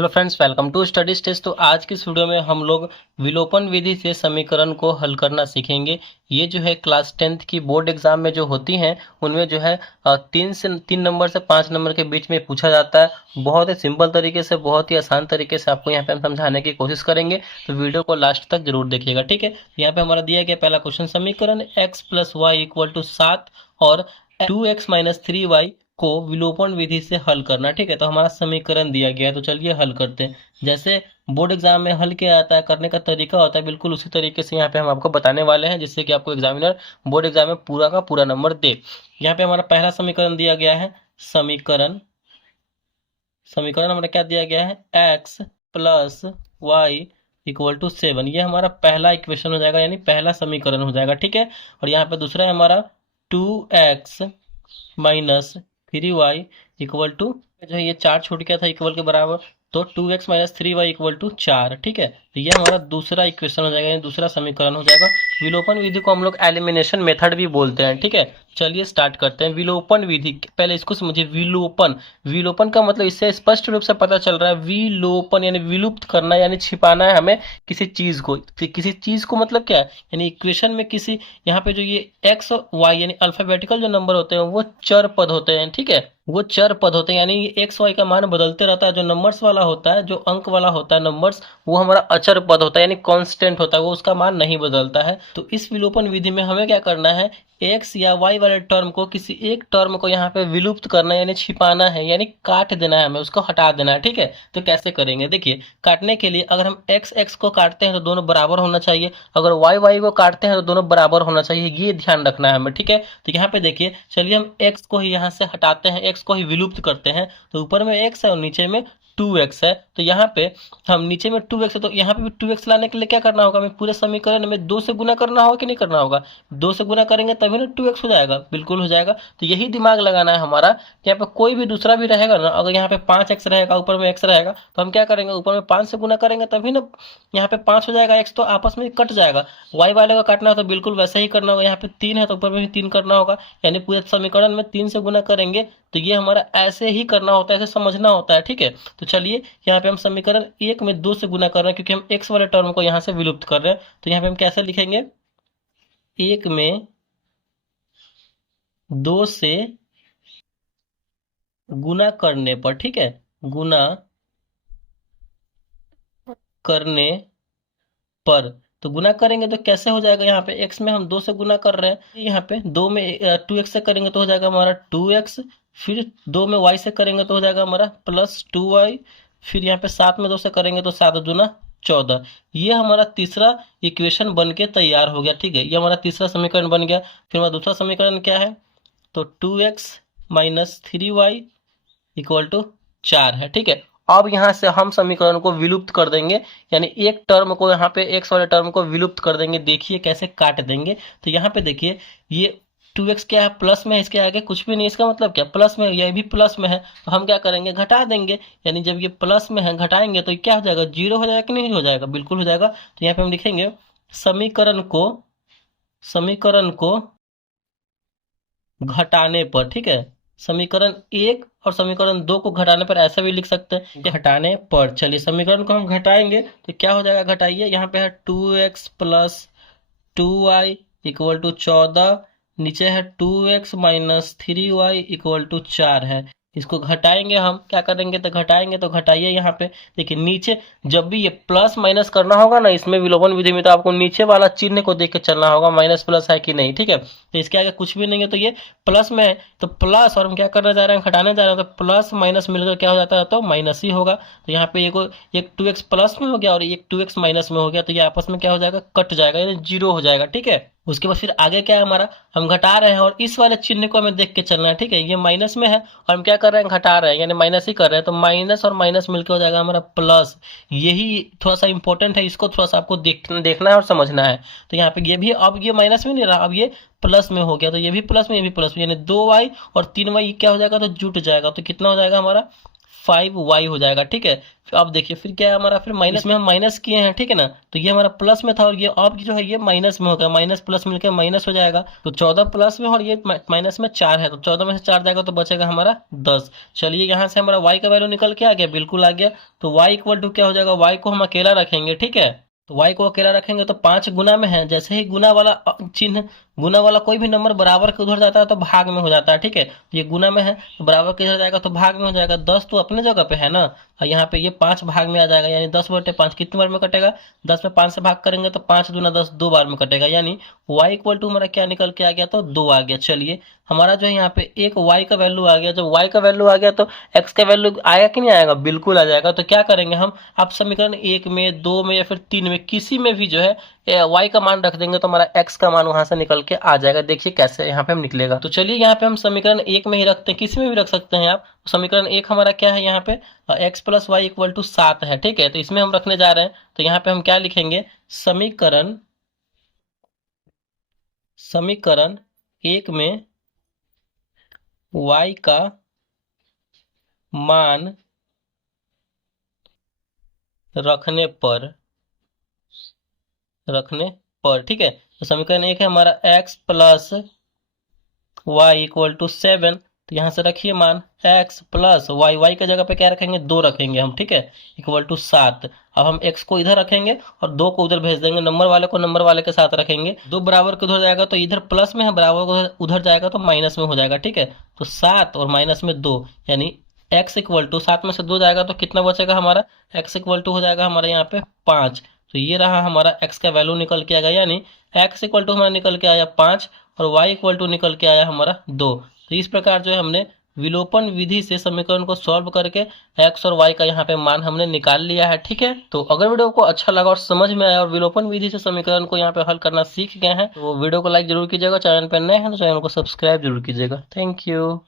Hello friends, welcome to study stage. तो आज की इस वीडियो में हम लोग विलोपन विधि से समीकरण को हल करना सीखेंगे। ये जो है क्लास 10th की बोर्ड एग्जाम में जो होती हैं उनमें जो है 3 नंबर से 5 नंबर के बीच में पूछा जाता है। बहुत ही सिंपल तरीके से, बहुत ही आसान तरीके से आपको यहाँ पे हम समझाने की कोशिश करेंगे, तो वीडियो को लास्ट तक जरूर देखिएगा। ठीक है, यहाँ पे हमारा दिया गया पहला क्वेश्चन, समीकरण x plus Y equal to 7 और 2x माइनस 3y को विलोपन विधि से हल करना। ठीक है, तो हमारा समीकरण दिया गया है, तो चलिए हल करते हैं। जैसे बोर्ड एग्जाम में हल किया जाता है, करने का तरीका होता है, बिल्कुल उसी तरीके से यहाँ पे हम आपको बताने वाले हैं, जिससे कि आपको एग्जामिनर बोर्ड एग्जाम में पूरा का पूरा नंबर दे। यहाँ पे हमारा पहला समीकरण दिया गया है, समीकरण समीकरण हमारा क्या दिया गया है, x plus Y equal to 7। ये हमारा पहला इक्वेशन हो जाएगा, यानी पहला समीकरण हो जाएगा। ठीक है, और यहाँ पे दूसरा है हमारा 2x minus 3y equal to, जो है ये 4 छूट गया था इक्वल के बराबर, तो 2x minus 3y equal to 4। ठीक है, तो ये हमारा दूसरा इक्वेशन हो जाएगा, यानी दूसरा समीकरण हो जाएगा। विलोपन विधि को हम लोग एलिमिनेशन मेथड भी बोलते हैं। ठीक है, चलिए स्टार्ट करते हैं। विलोपन विधि, पहले इसको समझिए। विलोपन, विलोपन का मतलब इससे स्पष्ट रूप से पता चल रहा है, विलोपन यानी विलुप्त करना, यानी छिपाना है हमें किसी चीज को। किसी चीज को मतलब क्या है, यानी इक्वेशन में किसी, यहाँ पे जो ये एक्स और वाई यानी अल्फाबेटिकल जो नंबर होते हैं वो चर पद होते हैं। ठीक है, वो चर पद होते हैं, यानी एक्स वाई का मान बदलते रहता है। जो नंबर्स वाला होता है, जो अंक वाला होता है नंबर्स, वो हमारा अचर पद होता है, यानी कांस्टेंट होता है, वो उसका मान नहीं बदलता है। तो इस विलोपन विधि में हमें क्या करना है, एक्स या वाई वाले टर्म को, किसी एक टर्म को यहाँ पे विलुप्त करना है, यानी छिपाना है, यानी काट देना है, हमें उसको हटा देना है। ठीक है, तो कैसे करेंगे, देखिए। काटने के लिए अगर हम एक्स एक्स को काटते हैं तो दोनों बराबर होना चाहिए, अगर वाई वाई को काटते हैं तो दोनों बराबर होना चाहिए, ये ध्यान रखना है हमें। ठीक है, तो यहाँ पे देखिए, चलिए हम एक्स को ही यहाँ से हटाते हैं, एक्स को ही विलुप्त करते हैं। तो ऊपर में एक्स है और नीचे में 2x है, तो यहाँ पे हम नीचे में 2x है, तो यहाँ पे भी 2x लाने के लिए क्या करना होगा, हमें पूरे समीकरण में 2 से गुना करना होगा कि नहीं करना होगा। 2 से गुना करेंगे तभी ना 2x हो जाएगा, बिल्कुल हो जाएगा। तो यही दिमाग लगाना है हमारा। यहाँ पे कोई भी दूसरा भी रहेगा ना, अगर यहाँ पे 5x रहेगा, ऊपर में x रहेगा, तो हम क्या करेंगे, ऊपर में 5 से गुना करेंगे तभी ना यहाँ पे 5 हो जाएगा, x तो आपस में कट जाएगा। y वाले का काटना हो तो बिल्कुल वैसे ही करना होगा, यहाँ पे 3 है तो ऊपर में भी 3 करना होगा, यानी पूरे समीकरण में 3 से गुना करेंगे। तो ये हमारा ऐसे ही करना होता है, ऐसे समझना होता है। ठीक है, तो चलिए यहाँ पे हम समीकरण 1 में 2 से गुना कर रहे हैं, क्योंकि हम x वाले टर्म को यहाँ से विलुप्त कर रहे हैं। तो यहाँ पे हम कैसे लिखेंगे, 1 में 2 से गुना करने पर, ठीक है, गुना करने पर, तो गुना करेंगे तो कैसे हो जाएगा, यहाँ पे x में हम 2 से गुना कर रहे हैं, यहाँ पे 2 में 2x से करेंगे तो हो जाएगा हमारा 2x, फिर 2 में y से करेंगे तो हो जाएगा हमारा प्लस 2y, फिर यहाँ पे 7 में 2 से करेंगे तो 7 दूना 14। ये हमारा तीसरा इक्वेशन बन के तैयार हो गया। ठीक है, ये हमारा तीसरा समीकरण बन गया। फिर हमारा दूसरा समीकरण क्या है, तो 2x minus 3y equal to 4 है। ठीक है, अब यहाँ से हम समीकरण को विलुप्त कर देंगे, यानी एक टर्म को, यहाँ पे x वाले टर्म को विलुप्त कर देंगे। देखिए कैसे काट देंगे, तो यहाँ पे देखिए, ये 2x क्या है, प्लस में है, इसके आगे कुछ भी नहीं, इसका मतलब क्या, प्लस में, ये भी प्लस में है, तो हम क्या करेंगे, घटा देंगे। यानी जब ये प्लस में है, घटाएंगे तो क्या हो जाएगा, 0 हो जाएगा कि नहीं हो जाएगा, बिल्कुल हो जाएगा। तो यहाँ पे हम लिखेंगे समीकरण को घटाने पर। ठीक है, समीकरण 1 और समीकरण 2 को घटाने पर ऐसा भी लिख सकते हैं, घटाने पर। चलिए समीकरण को हम घटाएंगे तो क्या हो जाएगा, घटाइए, यहाँ पे है 2x plus 2y equal to 14, नीचे है 2x minus 3y equal to 4 है। इसको घटाएंगे, हम क्या करेंगे, तो घटाएंगे तो घटाइए, यहाँ पे देखिए नीचे जब भी ये प्लस माइनस करना होगा ना, इसमें विलोपन विधि में, तो आपको नीचे वाला चिन्ह को देख के चलना होगा, माइनस प्लस है कि नहीं। ठीक है, तो इसके आगे कुछ भी नहीं है, तो ये प्लस में है तो प्लस, और हम क्या करने जा रहे हैं, घटाने जा रहे हैं, तो प्लस माइनस मिलकर क्या हो जाता है, तो माइनस ही होगा। तो यहाँ पे एक 2x प्लस में हो गया और एक 2x माइनस में हो गया, तो ये आपस में क्या हो जाएगा, कट जाएगा, यानी 0 हो जाएगा। ठीक है, उसके बाद फिर आगे क्या है हमारा, हम घटा रहे हैं और इस वाले चिन्ह को हमें देख के चलना है। ठीक है, ये माइनस में है और हम क्या कर रहे हैं, घटा रहे हैं, यानी माइनस ही कर रहे हैं, तो माइनस और माइनस मिलकर हो जाएगा हमारा प्लस। यही थोड़ा सा इंपॉर्टेंट है, इसको थोड़ा सा आपको देखना है और समझना है। तो यहाँ पे ये भी, अब ये माइनस में नहीं रहा, अब ये प्लस में हो गया, तो ये भी प्लस में, ये भी प्लस में, यानी 2y और 3y क्या हो जाएगा, तो जुट जाएगा, तो कितना हो जाएगा हमारा 5y हो जाएगा। ठीक है, अब देखिए फिर क्या है हमारा, फिर माइनस में हम माइनस किए हैं, ठीक है ना, तो ये हमारा प्लस में था और ये अब जो है ये माइनस में हो गया, माइनस प्लस मिलकर माइनस हो जाएगा। तो 14 प्लस में और ये माइनस में 4 है, तो 14 में से 4 जाएगा तो बचेगा हमारा 10। चलिए यहाँ से हमारा y का वैल्यू निकल के आ गया, बिल्कुल आ गया। तो y इक्वल टू क्या हो जाएगा, y को हम अकेला रखेंगे, ठीक है, तो y को अकेला रखेंगे तो 5 गुना में है, जैसे ही गुना वाला चिन्ह, गुना वाला कोई भी नंबर बराबर के उधर जाता है तो भाग में हो जाता है। ठीक है, ये गुना में है तो बराबर के इधर जाएगा तो भाग में हो जाएगा। 10 तो अपने जगह पे है ना, और यहाँ पे ये 5 भाग में आ जाएगा, यानी 10/5 कितने बार में कटेगा, 10 में 5 से भाग करेंगे तो 5 दूना 10, 2 बार में कटेगा, यानी y इक्वल टू हमारा क्या निकल के आ गया, तो 2 आ गया। चलिए हमारा जो है यहाँ पे एक y का वैल्यू आ गया, जब y का वैल्यू आ गया तो x का वैल्यू आएगा कि नहीं आएगा, बिल्कुल आ जाएगा। तो क्या करेंगे हम, आप समीकरण 1 में, 2 में या फिर 3 में किसी में भी जो है y का मान रख देंगे तो हमारा x का मान वहां से निकल के आ जाएगा। देखिए कैसे यहाँ पे हम निकलेगा, तो चलिए यहाँ पे हम समीकरण 1 में ही रखते हैं, किसी में भी रख सकते हैं आप। समीकरण 1 हमारा क्या है यहाँ पे, x plus Y equal to 7 है, ठीक है, तो इसमें हम रखने जा रहे हैं। तो यहाँ पे हम क्या लिखेंगे, समीकरण समीकरण 1 में y का मान रखने पर, ठीक है, तो समीकरण 1 है हमारा x plus Y equal to 7, तो यहाँ से रखिए मान x प्लस वाई, वाई की जगह पे क्या रखेंगे, 2 रखेंगे हम, ठीक है, इक्वल टू 7। अब हम x को इधर रखेंगे और 2 को उधर भेज देंगे, नंबर वाले को नंबर वाले के साथ रखेंगे, 2 बराबर के उधर जाएगा तो इधर प्लस में है, बराबर को उधर जाएगा तो माइनस में हो जाएगा। ठीक है, तो 7 और माइनस में 2, यानी x इक्वल टू 7 में से 2 जाएगा तो कितना बचेगा हमारा, x इक्वल टू हो जाएगा हमारा यहाँ पे 5। तो ये रहा हमारा x का वैल्यू निकल के आएगा, यानी x इक्वल टू हमारा निकल के आया 5 और y इक्वल टू निकल के आया हमारा 2। तो इस प्रकार जो है हमने विलोपन विधि से समीकरण को सॉल्व करके x और y का यहाँ पे मान हमने निकाल लिया है। ठीक है, तो अगर वीडियो को अच्छा लगा और समझ में आया और विलोपन विधि से समीकरण को यहाँ पे हल करना सीख गए हैं तो वीडियो को लाइक जरूर कीजिएगा, चैनल पर नए हैं तो चैनल को सब्सक्राइब जरूर कीजिएगा। Thank you.